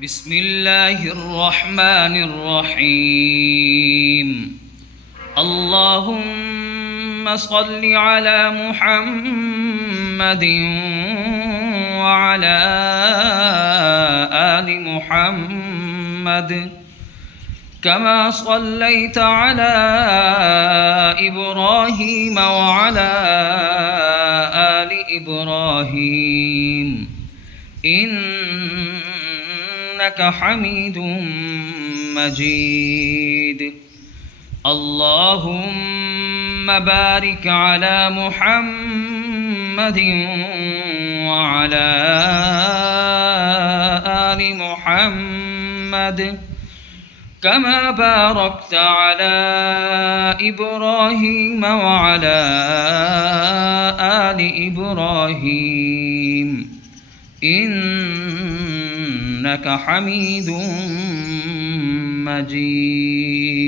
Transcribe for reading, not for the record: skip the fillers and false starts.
بسم الله الرحمن الرحيم. اللهم صل على محمد وعلى آل محمد كما صليت على إبراهيم وعلى آل إبراهيم إنك حميد مجيد. اللهم بارك على محمد وعلى آل محمد كما باركت على إبراهيم وعلى آل إبراهيم إنك حميد مجيد.